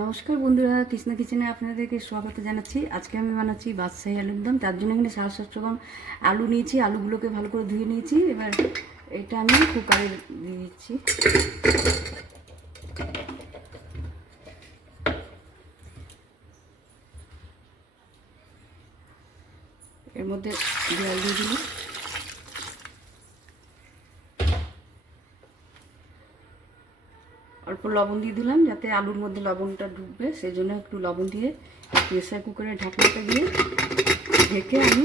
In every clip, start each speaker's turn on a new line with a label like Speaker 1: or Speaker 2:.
Speaker 1: নমস্কার বন্ধুরা, কৃষ্ণা কিচেনে আপনাদেরকে স্বাগত জানাচ্ছি। আজকে আমি বানাচ্ছি বাদশাহী আলুর দম। তার জন্য এখানে সাত সাতশো গ্রাম আলু নিয়েছি। আলুগুলোকে ভালো করে ধুয়ে নিয়েছি। এবার এটা আমি কুকারে দিয়ে দিচ্ছি। এর মধ্যে জল দিয়ে দিলাম। লবণ দিয়ে দিলাম যাতে আলুর মধ্যে লবণটা ঢুকবে সেই জন্য একটু লবণ দিয়ে প্রেসার কুকারের ঢাকনাটা দিয়ে ঢেকে আমি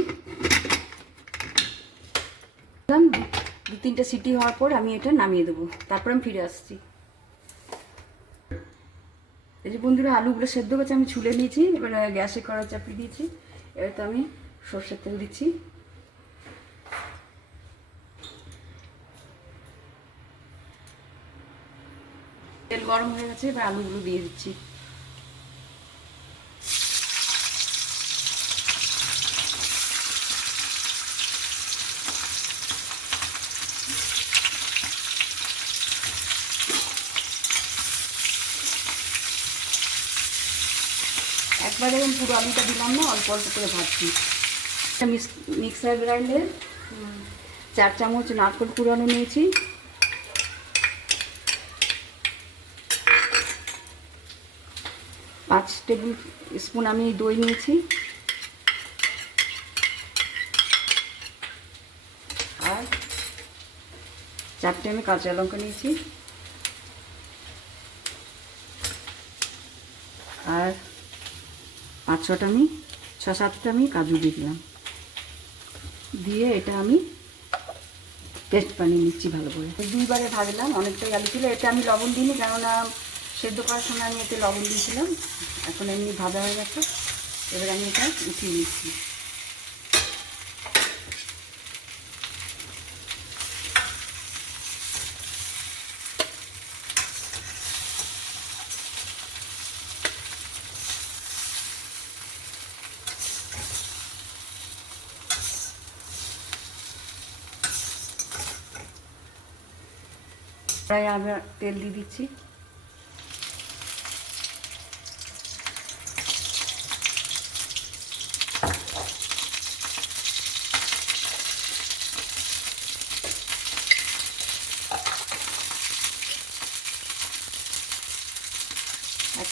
Speaker 1: দু তিনটে সিটি হওয়ার পর আমি এটা নামিয়ে দেবো। তারপর আমি ফিরে আসছি। এই যে বন্ধুরা, আলুগুলো সেদ্ধ করছে আমি ছুলে নিয়েছি, এবার গ্যাসে কড়া চাপিয়ে দিয়েছি। এবার তো আমি সর্ষের তেল দিচ্ছি। গরম হয়ে গেছে এবার আলুগুলো দিয়ে দিচ্ছি। একবারে পুরো আলুটা দিলাম না অল্প অল্প করে ভাজছি। একটা মিক্সার গ্রাইন্ডারে চার চামচ নারকেল কুড়ানো নিয়েছি। পাঁচ টেবিল স্পুন আমি দই নিয়েছি। আর চারটে আমি কাঁচা লঙ্কা নিয়েছি। আর পাঁচ ছটা আমি, ছ সাতটা আমি কাজু দিলাম। দিয়ে এটা আমি পেস্ট বানিয়ে নিচ্ছি ভালো করে। দুইবারে ভাজলাম, অনেকটাই আলু ছিল। এটা আমি লবণ দিইনি, কেননা সেদ্ধ করার সময় আমি এতে লবণ দিয়েছিলাম। এখন এমনি ভাজা হয়ে গেছে। এবার আমি এটা উঠিয়ে নিচ্ছি। প্রায় আমরা তেল দিয়ে দিচ্ছি।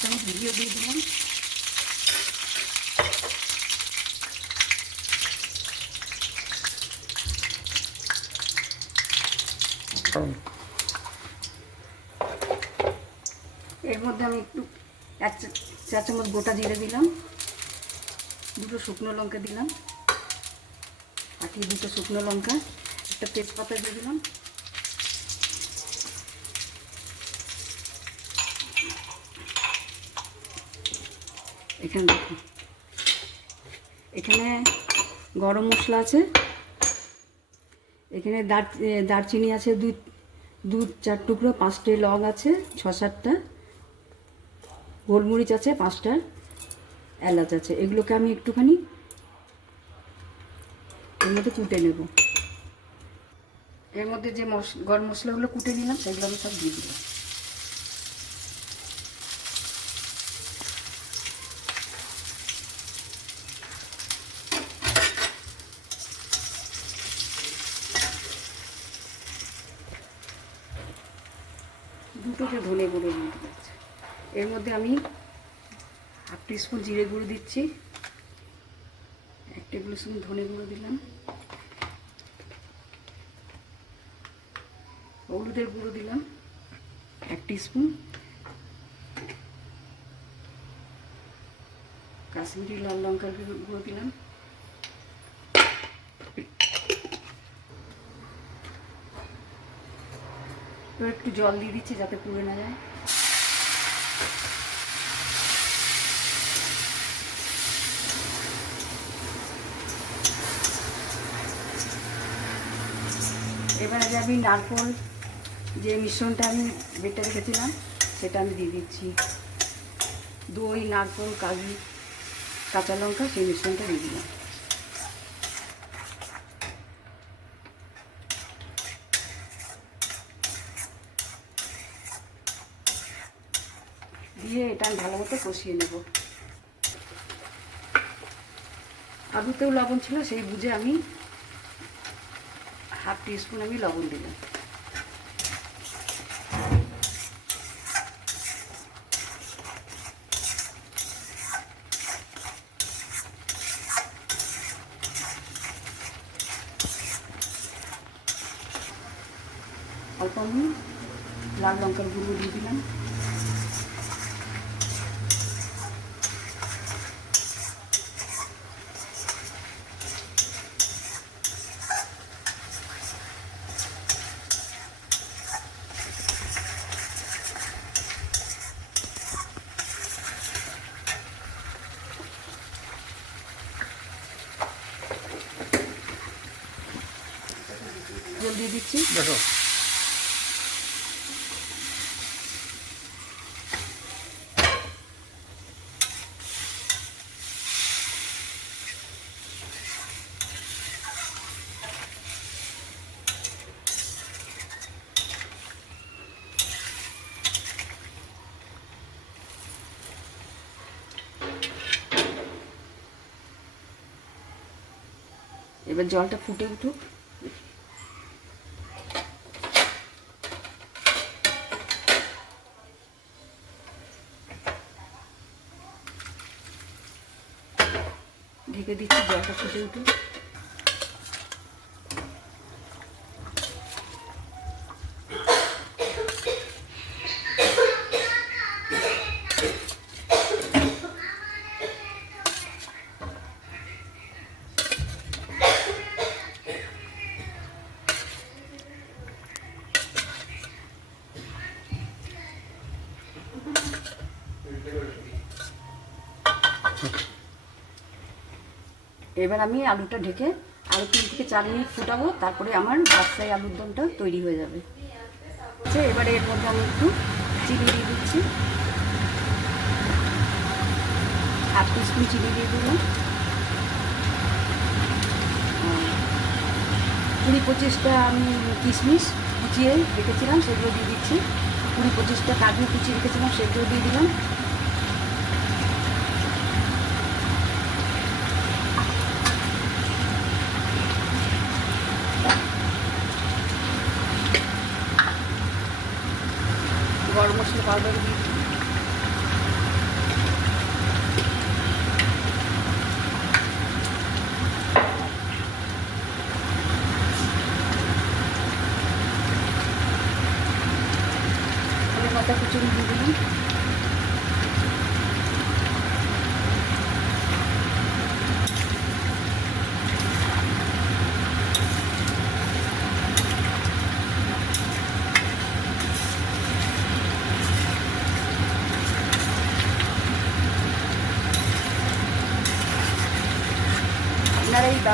Speaker 1: চামচ ঘিও দিয়ে দিলাম এর মধ্যে আমি একটু এক চা- চামচ গোটা জিরে দিলাম। দুটো শুকনো লঙ্কা দিলাম। বাকি দুটো শুকনো লঙ্কা, একটা তেজপাতা দিয়ে দিলাম। এখানে দেখো। এখানে গরম মশলা আছে। এখানে দার দারচিনি আছে দুই দু চার টুকরো, পাঁচটে লং আছে, ছ, সাতটা। গোলমরিচ আছে, পাঁচটা। এলাচ আছে। এগুলোকে আমি একটুখানি এর মধ্যে কুটে নেব। এর মধ্যে যে মশ, গরম মশলাগুলো কুটে নিলাম, সেগুলো আমি সব দিয়ে দিলাম। দুটোকে ধনে গুঁড়ো দিয়ে দিচ্ছি এর মধ্যে আমি হাফ টিস্পুন জিরে গুঁড়ো দিচ্ছি। এক টেবিল স্পুন ধনে গুঁড়ো দিলাম। হলুদের গুঁড়ো দিলাম, এক টিস্পুন। কাশ্মীরি লাল লঙ্কার গুঁড়ো দিলাম। এবার একটু জল দিয়ে দিচ্ছি যাতে পুড়ে না যায়। এবারে যে আমি নারকোল যে মিশ্রণটা আমি বেটে রেখেছিলাম, সেটা আমি দিয়ে দিচ্ছি। দই, নারকোল, কাজু, কাঁচা লঙ্কা, সেই মিশ্রণটা দিয়ে দিলাম। দিয়ে এটা আমি ভালো মতো কষিয়ে নেব। আলুতেও লবণ ছিল, সেই বুঝে আমি হাফ টিস্পুন আমি লবণ দিলাম। অল্প আমি লাল লঙ্কার গুঁড়ো দিয়ে দিলাম। জল দিয়ে দিচ্ছি।
Speaker 2: দেখো।
Speaker 1: এবার জলটা ফুটে উঠুক। ঢেকে দিচ্ছি জলটা ফুটে উঠুক এবার আমি আলুটা ঢেকে আরও তিন থেকে চার মিনিট ফুটাবো, তারপরে আমার বাদশাহী আলুর দমটা তৈরি হয়ে যাবে। আচ্ছা এবারে এর মধ্যে আমি একটু চিনি দিয়ে দিচ্ছি। হাফ টিস্পুন চিনি দিয়ে আর কুড়ি পঁচিশটা আমি কিশমিশ কুচিয়ে রেখেছিলাম, সেগুলো দিয়ে দিচ্ছি। কুড়ি পঁচিশটা কাজু কুচিয়ে রেখেছিলাম, সেগুলো দিয়ে দিলাম গরম মশলা পাউডার দিয়ে দিই। ধনে পাতা কুচুরি দিয়ে দিলাম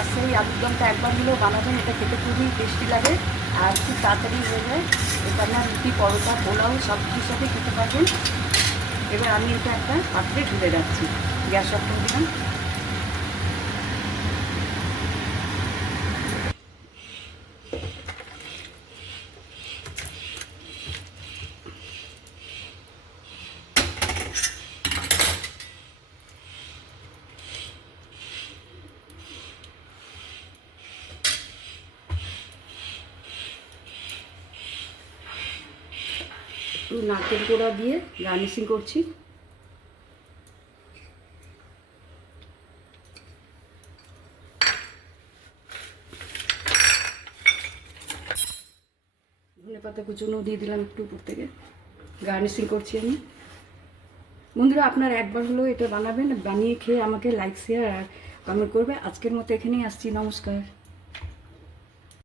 Speaker 1: আপনারা এই আলুরদমটা আলুর দমটা একবার হলেও বানাবেন, এটা খেতে খুবই টেস্টি লাগে। আর খুব তাড়াতাড়ি হয়ে যায়। এটা রুটি, পরোটা, পোলাও, সব কিছুর সাথে খেতে পারবেন। এবার আমি এটা একটা পাত্রে ঢুলে রাখছি। গ্যাস অফ দিলাম। একটু নারকেল কোড়া দিয়ে গার্নিশিং করছি। ধনে পাতা কুচুনো দিয়ে দিলাম একটু উপর থেকে। গার্নিশিং করছি আমি। বন্ধুরা, আপনারা একবার হলেও এটা বানাবেন, বানিয়ে খেয়ে আমাকে লাইক শেয়ার আর কমেন্ট করবে। আজকের মতো এখানেই আসছি। নমস্কার।